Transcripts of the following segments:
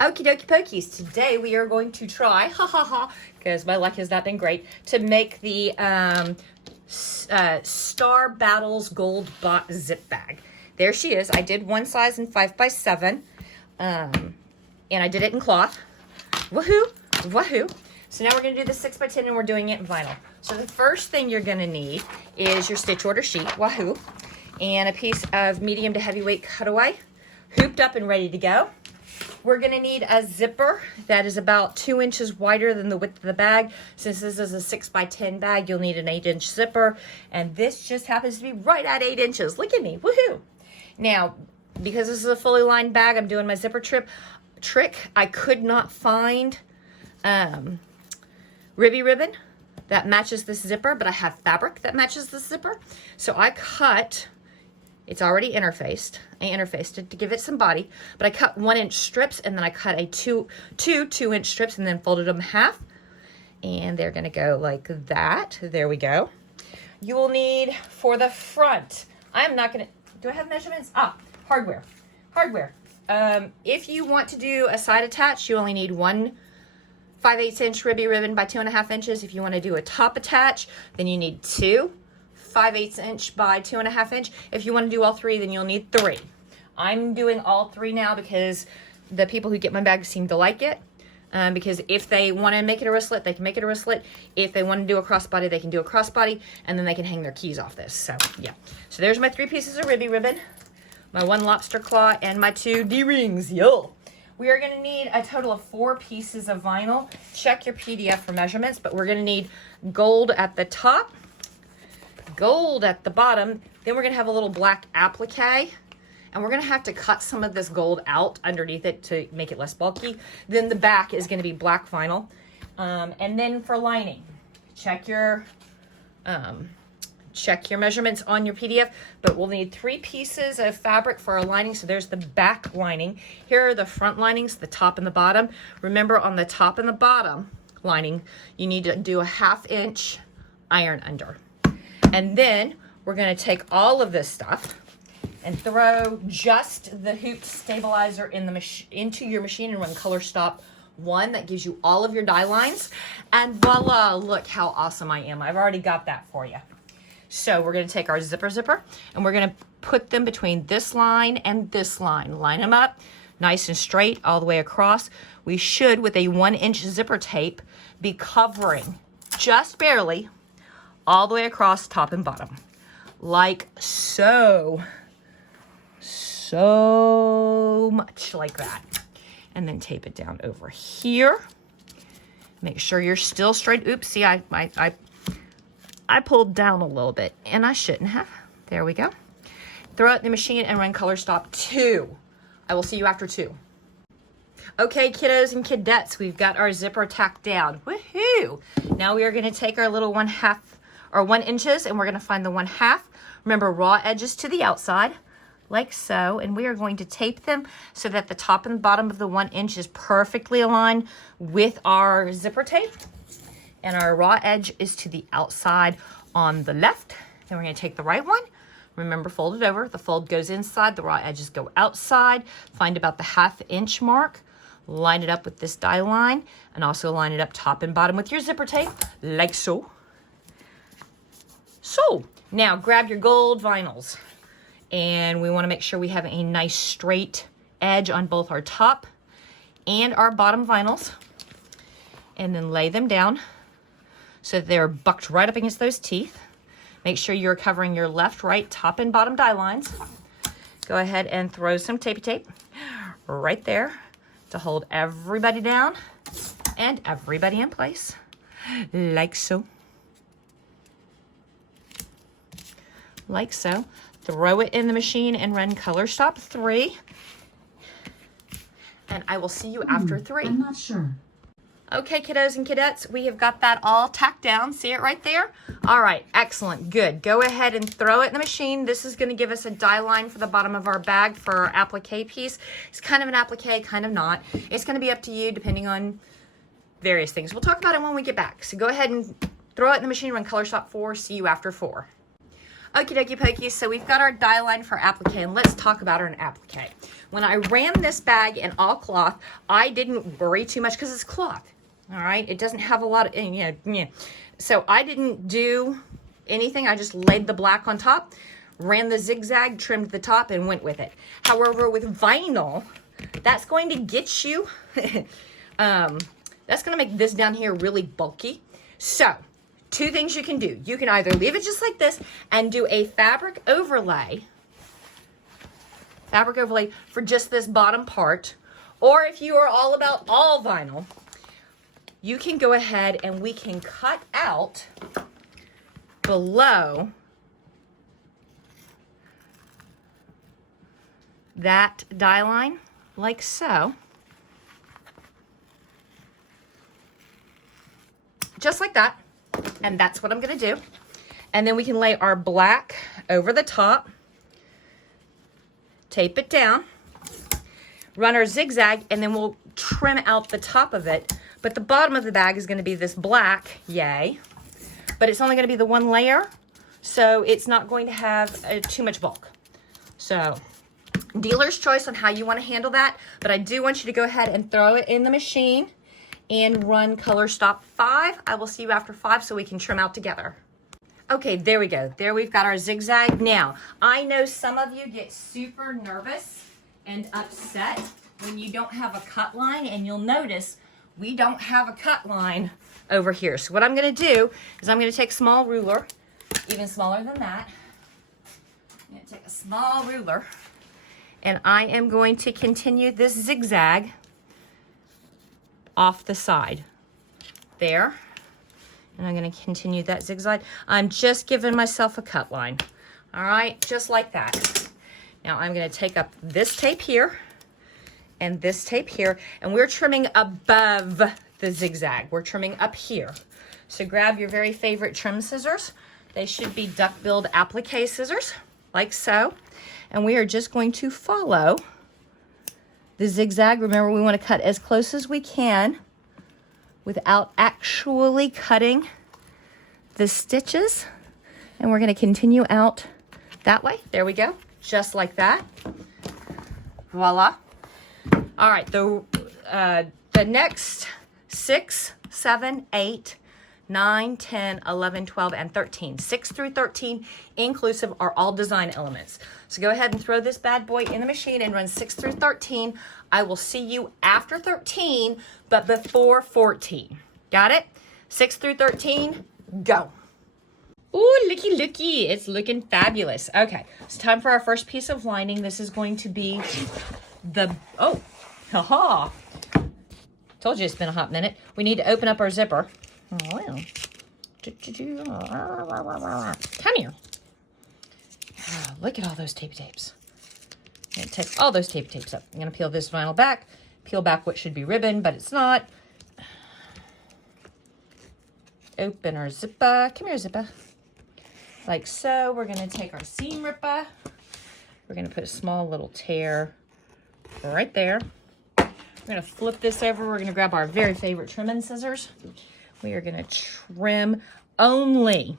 Okie dokie pokies. Today we are going to try, because my luck has not been great, to make the Star Battles Gold Bot zip bag. There she is. I did one size in 5x7, and I did it in cloth. Woohoo! Woohoo! So now we're going to do the 6x10 and we're doing it in vinyl. So the first thing you're going to need is your stitch order sheet, wahoo, and a piece of medium to heavyweight cutaway, hooped up and ready to go. We're going to need a zipper that is about 2 inches wider than the width of the bag. Since this is a 6x10 bag, you'll need an 8-inch zipper, and this just happens to be right at 8 inches. Look at me, woohoo! Now, because this is a fully lined bag, I'm doing my zipper trick. I could not find ribby ribbon that matches this zipper, but I have fabric that matches this zipper. So I cut, it's already interfaced. I interfaced it to give it some body, but I cut 1-inch strips, and then I cut two 2-inch strips and then folded them in half. And they're gonna go like that. There we go. You will need, for the front, I'm not gonna, do I have measurements? Hardware. If you want to do a side attach, you only need 1 5/8-inch ribby ribbon by 2.5 inches. If you want to do a top attach, then you need 2 5/8-inch by 2.5 inch. If you want to do all 3, then you'll need 3. I'm doing all 3 now because the people who get my bag seem to like it. Because if they want to make it a wristlet, they can make it a wristlet. If they want to do a crossbody, they can do a crossbody, and then they can hang their keys off this. So yeah. So there's my 3 pieces of ribby ribbon, my 1 lobster claw, and my 2 D-rings. Yo! We are going to need a total of 4 pieces of vinyl. Check your PDF for measurements, but we're going to need gold at the top, gold at the bottom. Then we're going to have a little black applique, and we're going to have to cut some of this gold out underneath it to make it less bulky. Then the back is going to be black vinyl. And then for lining, check your measurements on your PDF, but we'll need 3 pieces of fabric for our lining. So there's the back lining. Here are the front linings, the top and the bottom. Remember, on the top and the bottom lining, you need to do a 1/2 inch iron under. And then we're going to take all of this stuff and throw just the hooped stabilizer in the into your machine and run color stop 1. That gives you all of your die lines. And voila, look how awesome I am. I've already got that for you. So we're going to take our zipper, and we're going to put them between this line and this line. Line them up nice and straight all the way across. We should, with a 1-inch zipper tape, be covering just barely all the way across top and bottom. Like so. So much like that. And then tape it down over here. Make sure you're still straight. Oops, see, I pulled down a little bit, and I shouldn't have. There we go. Throw it in the machine and run color stop 2. I will see you after 2. Okay, kiddos and kidettes, we've got our zipper tacked down. Woohoo! Now we are going to take our little 1/2 or 1 inches, and we're going to find the 1/2. Remember, raw edges to the outside, like so, and we are going to tape them so that the top and bottom of the 1 inch is perfectly aligned with our zipper tape. And our raw edge is to the outside on the left. Then we're going to take the right one. Remember, fold it over. The fold goes inside. The raw edges go outside. Find about the 1/2 inch mark. Line it up with this die line. And also line it up top and bottom with your zipper tape, like so. So, now grab your gold vinyls. And we want to make sure we have a nice straight edge on both our top and our bottom vinyls. And then lay them down so that they're bucked right up against those teeth. Make sure you're covering your left, right, top, and bottom die lines. Go ahead and throw some tapey tape right there to hold everybody down and everybody in place, like so. Like so. Throw it in the machine and run color stop 3. And I will see you after 3. I'm not sure. Okay, kiddos and kidettes, we have got that all tacked down. See it right there? All right, excellent, good. Go ahead and throw it in the machine. This is gonna give us a die line for the bottom of our bag for our applique piece. It's kind of an applique, kind of not. It's gonna be up to you depending on various things. We'll talk about it when we get back. So go ahead and throw it in the machine, run color stop 4, see you after 4. Okie dokie pokey, so we've got our die line for applique, and let's talk about our applique. When I ran this bag in all cloth, I didn't worry too much because it's cloth, all right? It doesn't have a lot of, so I didn't do anything. I just laid the black on top, ran the zigzag, trimmed the top, and went with it. However, with vinyl, that's going to get you, that's going to make this down here really bulky. So, two things you can do. You can either leave it just like this and do a fabric overlay for just this bottom part, or if you are all about all vinyl, you can go ahead and we can cut out below that die line like so. Just like that. And that's what I'm going to do. And then we can lay our black over the top, tape it down, run our zigzag, and then we'll trim out the top of it. But the bottom of the bag is going to be this black, yay. But it's only going to be the one layer, so it's not going to have too much bulk. So, dealer's choice on how you want to handle that. But I do want you to go ahead and throw it in the machine and run color stop 5. I will see you after 5 so we can trim out together. Okay, there we go. There we've got our zigzag. Now, I know some of you get super nervous and upset when you don't have a cut line, and you'll notice we don't have a cut line over here. So what I'm gonna do is I'm gonna take a small ruler, even smaller than that. I'm gonna take a small ruler, and I am going to continue this zigzag off the side there, and I'm going to continue that zigzag. I'm just giving myself a cut line, all right, just like that. Now I'm going to take up this tape here and this tape here, and we're trimming above the zigzag. We're trimming up here. So grab your very favorite trim scissors. They should be duck-billed applique scissors, like so, and we are just going to follow the zigzag. Remember, we want to cut as close as we can without actually cutting the stitches. And we're going to continue out that way. There we go. Just like that. Voila. All right. The next 6, 7, 8, 9, 10, 11, 12, and 13. 6 through 13 inclusive are all design elements. So go ahead and throw this bad boy in the machine and run 6 through 13. I will see you after 13, but before 14. Got it? 6 through 13, go. Ooh, looky, looky. It's looking fabulous. Okay, it's time for our first piece of lining. This is going to be the, oh, haha. Told you it's been a hot minute. We need to open up our zipper. Oh, well. Come here. Oh, look at all those tapes. I'm going to take all those tapes up. I'm going to peel this vinyl back, peel back what should be ribbon, but it's not. Open our zipper. Come here, zipper. Like so. We're going to take our seam ripper. We're going to put a small little tear right there. We're going to flip this over. We're going to grab our very favorite trimming scissors. We are going to trim only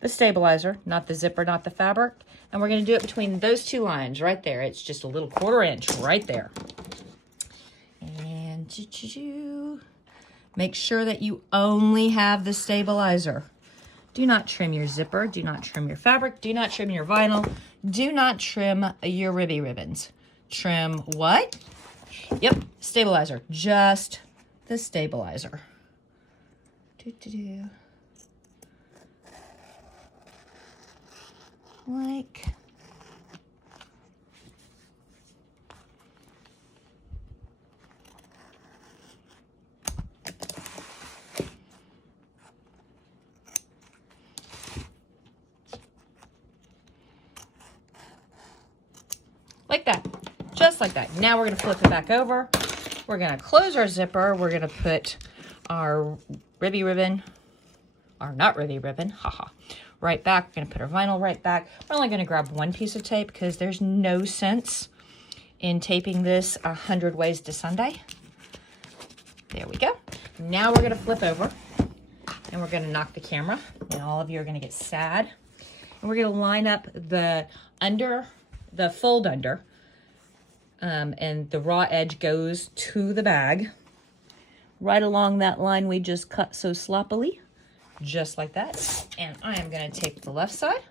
the stabilizer, not the zipper, not the fabric. And we're going to do it between those two lines right there. It's just a little 1/4 inch right there. And make sure that you only have the stabilizer. Do not trim your zipper. Do not trim your fabric. Do not trim your vinyl. Do not trim your ribby ribbons. Trim what? Yep, stabilizer. Just the stabilizer. Like that. Just like that. Now we're going to flip it back over. We're going to close our zipper. We're going to put our ribby ribbon, or not ribby ribbon, haha, right back. We're going to put our vinyl right back. We're only going to grab one piece of tape because there's no sense in taping this 100 ways to Sunday. There we go. Now we're going to flip over. And we're gonna knock the camera, and all of you are gonna get sad. And we're gonna line up the fold under, and the raw edge goes to the bag. Right along that line we just cut so sloppily, just like that. And I am gonna tape the left side,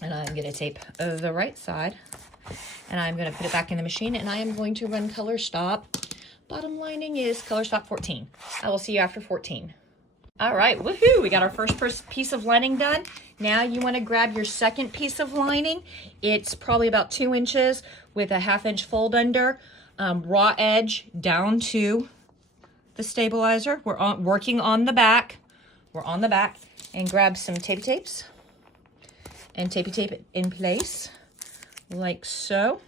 and I'm gonna tape the right side, and I'm gonna put it back in the machine, and I am going to run color stop. Bottom lining is color stop 14. I will see you after 14. All right, woohoo, we got our first piece of lining done. Now you wanna grab your second piece of lining. It's probably about 2 inches with a 1/2 inch fold under, raw edge down to the stabilizer. We're working on the back. We're on the back, and grab some tapey tapes and tapey tape it in place like so.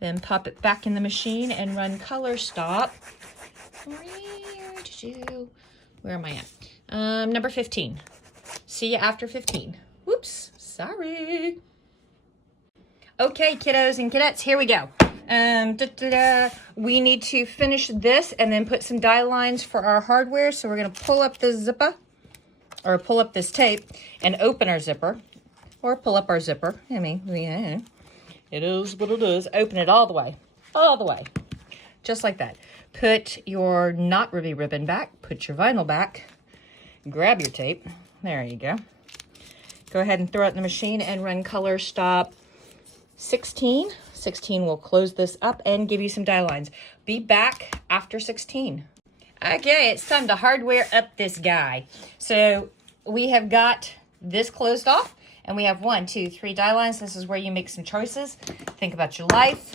Then pop it back in the machine and run color stop. Where am I at? Number 15. See you after 15. Whoops, sorry. Okay, kiddos and kiddettes, here we go. We need to finish this and then put some die lines for our hardware. So we're gonna pull up this zipper, or pull up this tape and open our zipper, or pull up our zipper. I mean, yeah, it is what it is. Open it all the way, just like that. Put your not ruby ribbon back, put your vinyl back, grab your tape. There you go. Go ahead and throw it in the machine and run color stop 16. 16 will close this up and give you some die lines. Be back after 16. Okay, it's time to hardware up this guy. So we have got this closed off, and we have 1, 2, 3 die lines. This is where you make some choices. Think about your life.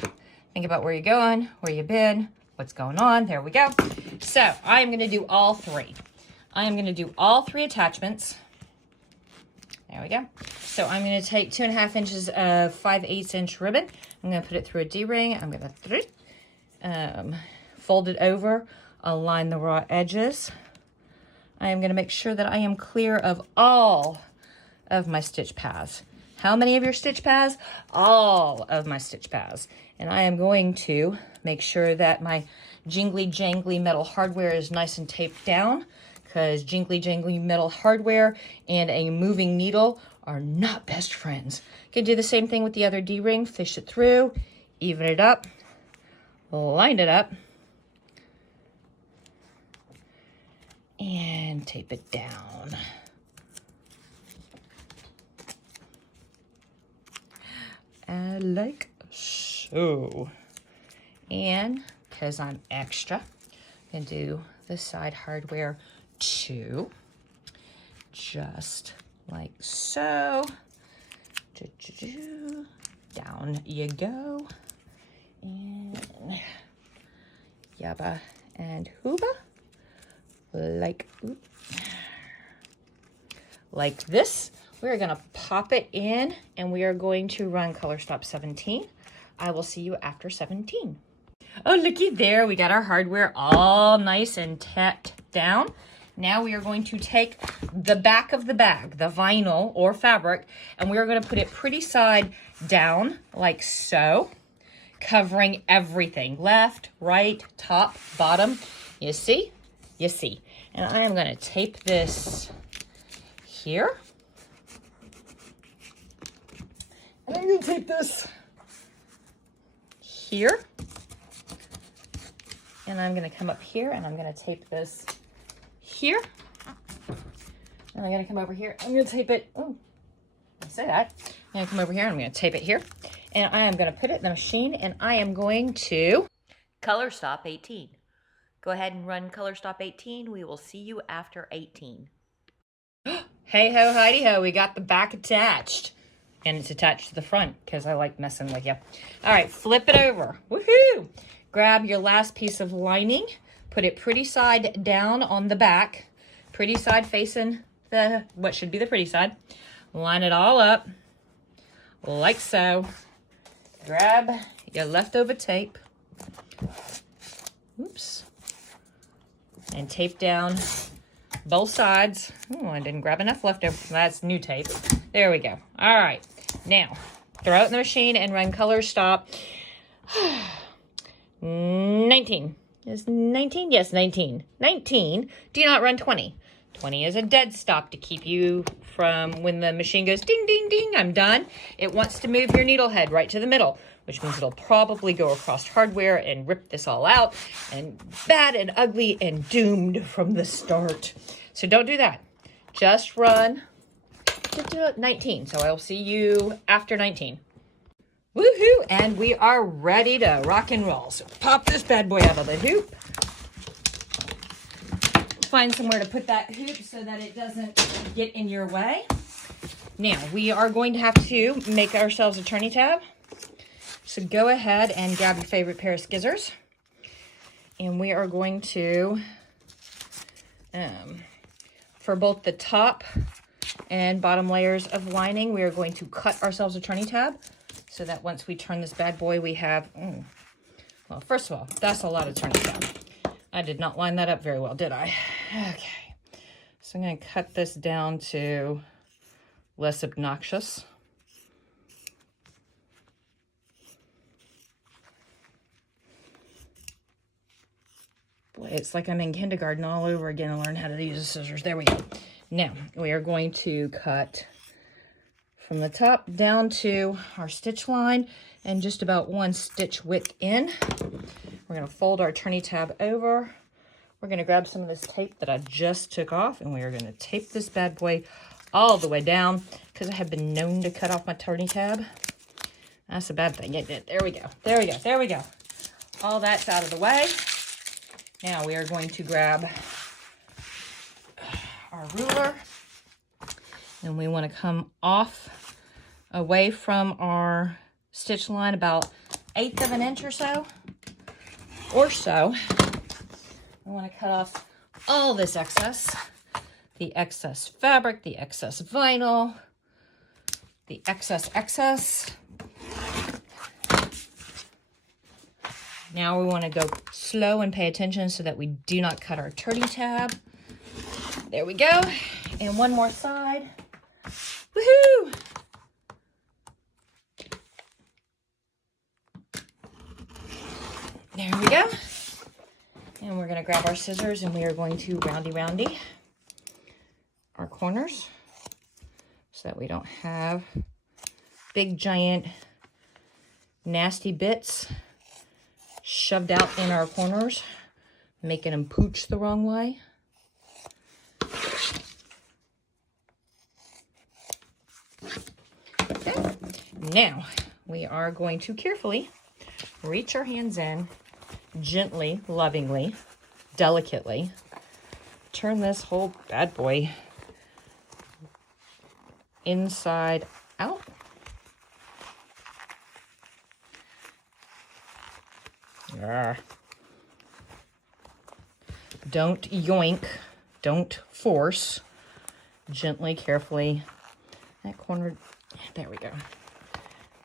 Think about where you're going, where you've been, what's going on. There we go. So I am going to do all 3. I am going to do all 3 attachments. There we go. So I'm going to take 2.5 inches of 5/8 inch ribbon. I'm going to put it through a D-ring. I'm going to fold it over, align the raw edges. I am going to make sure that I am clear of all of my stitch paths. How many of your stitch paths? All of my stitch paths. And I am going to make sure that my jingly jangly metal hardware is nice and taped down, because jingly jangly metal hardware and a moving needle are not best friends. You can do the same thing with the other D-ring. Fish it through, even it up, line it up, and tape it down. Like so. And because I'm extra, I'm going to do the side hardware too, just like so. Down you go, and yabba and hooba, like this. We're gonna pop it in, and we are going to run color stop 17. I will see you after 17. Oh, looky there, we got our hardware all nice and tacked down. Now we are going to take the back of the bag, the vinyl or fabric, and we are going to put it pretty side down like so, covering everything, left, right, top, bottom. You see? You see. And I am going to tape this here. And I'm going to tape this here. And I'm going to come up here, and I'm going to tape this here, and I'm going to come over here. I'm going to tape it. Oh, I say that. I'm going to come over here, and I'm going to tape it here, and I am going to put it in the machine, and I am going to color stop 18. Go ahead and run color stop 18. We will see you after 18. Hey ho, Heidi ho! We got the back attached, and it's attached to the front because I like messing with you. All right, flip it over. Woohoo! Grab your last piece of lining. Put it pretty side down on the back, pretty side facing the, what should be the pretty side. Line it all up like so. Grab your leftover tape. Oops. And tape down both sides. Oh, I didn't grab enough leftover. That's new tape. There we go. All right. Now, throw it in the machine and run color stop 19. Is 19? Yes, 19. 19, do not run 20. 20 is a dead stop to keep you from when the machine goes ding, ding, ding, I'm done. It wants to move your needle head right to the middle, which means it'll probably go across hardware and rip this all out, and bad and ugly and doomed from the start. So don't do that. Just run 19. So I'll see you after 19. Woohoo! And we are ready to rock and roll. So pop this bad boy out of the hoop. Find somewhere to put that hoop so that it doesn't get in your way. Now, we are going to have to make ourselves a turning tab. So go ahead and grab your favorite pair of scissors. And we are going to, for both the top and bottom layers of lining, we are going to cut ourselves a turning tab so that once we turn this bad boy, we have, well, first of all, that's a lot of turning tab. I did not line that up very well, did I? Okay. So I'm going to cut this down to less obnoxious. Boy, it's like I'm in kindergarten all over again and learn how to use the scissors. There we go. Now, we are going to cut from the top down to our stitch line and just about 1 stitch width in. We're going to fold our turning tab over. We're going to grab some of this tape that I just took off, and we are going to tape this bad boy all the way down because I have been known to cut off my turning tab. That's a bad thing, isn't it? There we go. There we go. There we go. All that's out of the way. Now we are going to grab our ruler, and we want to come off away from our stitch line about 1/8 of an inch or so. I want to cut off all this excess, the excess fabric, the excess vinyl, the excess. Now we want to go slow and pay attention so that we do not cut our turning tab. There we go. And one more side. Woohoo! There we go. And we're going to grab our scissors and we are going to roundy our corners so that we don't have big, giant, nasty bits shoved out in our corners, making them pooch the wrong way. Okay. Now, we are going to carefully reach our hands in, gently, lovingly, delicately, turn this whole bad boy inside out. Don't yoink, don't force, gently, carefully, that corner, there we go,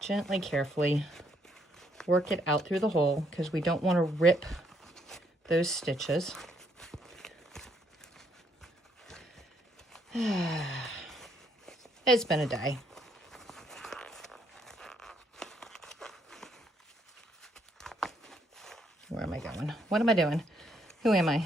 gently, carefully, work it out through the hole because we don't want to rip those stitches. It's been a day. Where am I going? What am I doing? Who am I?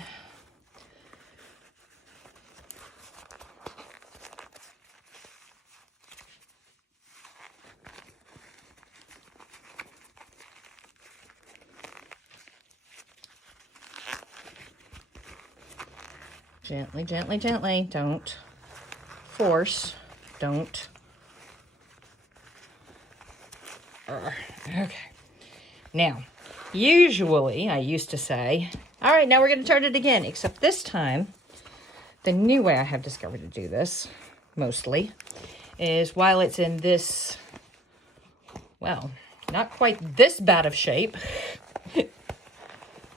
Gently, gently, gently. Don't force. Don't. Okay. Now, usually I used to say, all right, now we're going to turn it again. Except this time, the new way I have discovered to do this, mostly, is while it's in this, well, not quite this bad of shape.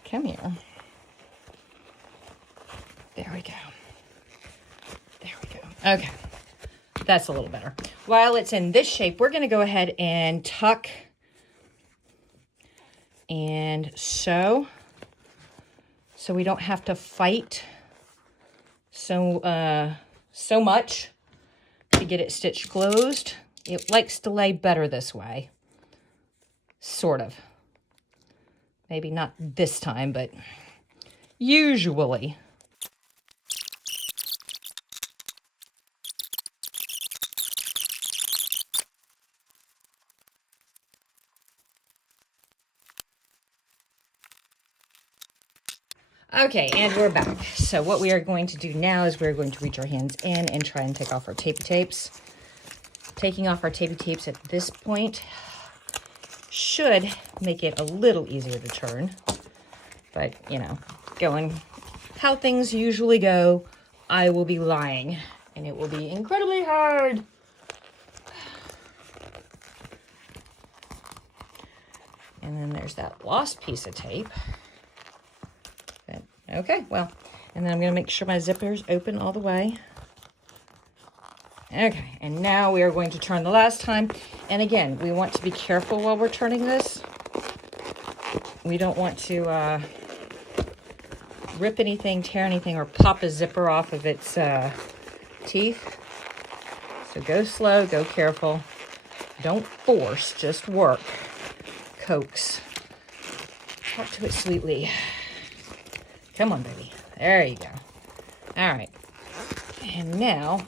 Come here. There we go. There we go. Okay. That's a little better. While it's in this shape, we're going to go ahead and tuck and sew so we don't have to fight so much to get it stitched closed. It likes to lay better this way. Sort of. Maybe not this time, but usually. Okay, and we're back. So what we are going to do now is we're going to reach our hands in and try and take off our tapey tapes. Taking off our tapey tapes at this point should make it a little easier to turn. But, you know, going how things usually go, I will be lying. And it will be incredibly hard. And then there's that lost piece of tape. Okay, well, and then I'm going to make sure my zipper's open all the way. Okay, and now we are going to turn the last time. And again, we want to be careful while we're turning this. We don't want to rip anything, tear anything, or pop a zipper off of its teeth. So go slow, go careful. Don't force, just work. Coax. Talk to it sweetly. Come on, baby. There you go. All right. And now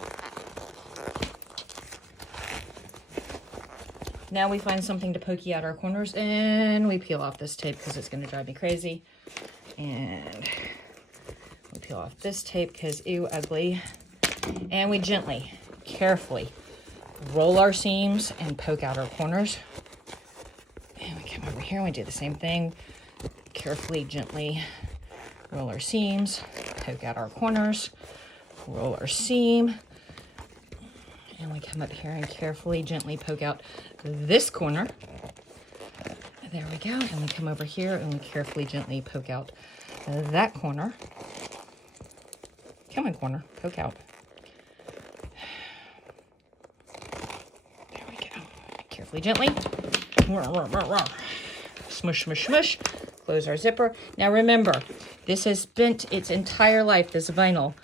we find something to pokey out our corners, and we peel off this tape because it's going to drive me crazy. And we peel off this tape because, ew, ugly. And we gently, carefully roll our seams and poke out our corners. And we come over here and we do the same thing. Carefully, gently roll our seams, poke out our corners, roll our seam, and we come up here and carefully, gently poke out this corner. There we go. And we come over here and we carefully, gently poke out that corner. Come on, corner, poke out. There we go. Carefully, gently. Smush, smush, smush. Close our zipper. Now remember, this has spent its entire life, this vinyl,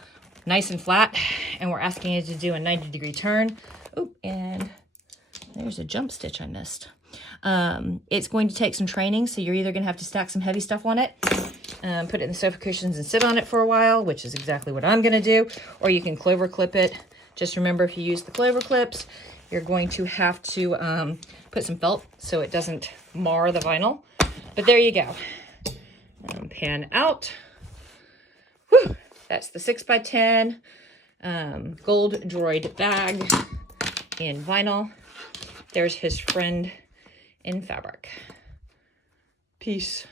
nice and flat, and we're asking it to do a 90-degree turn. Oh, and there's a jump stitch I missed. It's going to take some training, so you're either going to have to stack some heavy stuff on it, put it in the sofa cushions and sit on it for a while, which is exactly what I'm going to do, or you can clover clip it. Just remember, if you use the clover clips, you're going to have to put some felt so it doesn't mar the vinyl. But there you go. Pan out. Whew. That's the 6x10 gold droid bag in vinyl. There's his friend in fabric. Peace.